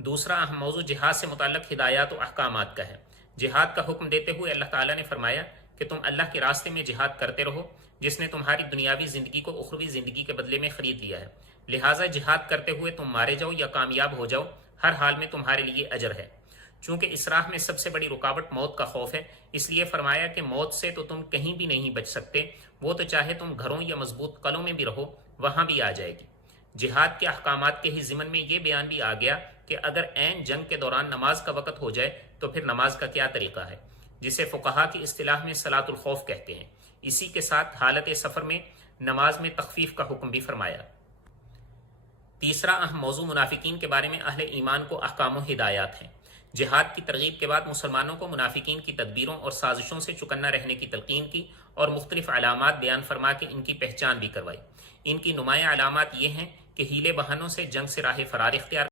दूसरा अहम मौजू जिहाद से मुताल्लिक़ हिदायत और अहकामात का है। जिहाद का हुक्म देते हुए अल्लाह ताला ने फरमाया कि तुम अल्लाह के रास्ते में जिहाद करते रहो, जिसने तुम्हारी दुनियावी ज़िंदगी को उखरवी ज़िंदगी के बदले में ख़रीद लिया है। लिहाजा जिहाद करते हुए तुम मारे जाओ या कामयाब हो जाओ, हर हाल में तुम्हारे लिए अजर है। चूंकि इस राह में सबसे बड़ी रुकावट मौत का खौफ है, इसलिए फरमाया कि मौत से तो तुम कहीं भी नहीं बच सकते, वो तो चाहे तुम घरों या मजबूत कलों में भी रहो, वहां भी आ जाएगी। जिहाद के अहकामात के ही ज़िमन में ये बयान भी आ गया कि अगर ऐन जंग के दौरान नमाज का वक़्त हो जाए तो फिर नमाज का क्या तरीका है, जिसे फ़ुक़हा की इस्तिलाह में सलातुल खौफ कहते हैं। इसी के साथ हालत सफ़र में नमाज में तखफीफ का हुक्म भी फरमाया। तीसरा अहम मौजू मुनाफिकीन के बारे में अहले ईमान को अहकाम व हिदायत हैं। जिहाद की तरगीब के बाद मुसलमानों को मुनाफिकीन की तदबीरों और साजिशों से चुकन्ना रहने की तलकीन की और मुख्तलिफ अलामात बयान फरमा के इनकी पहचान भी करवाई। इनकी नुमाया अलामात ये हैं कि हीले बहानों से जंग से राह फरार इख्तियार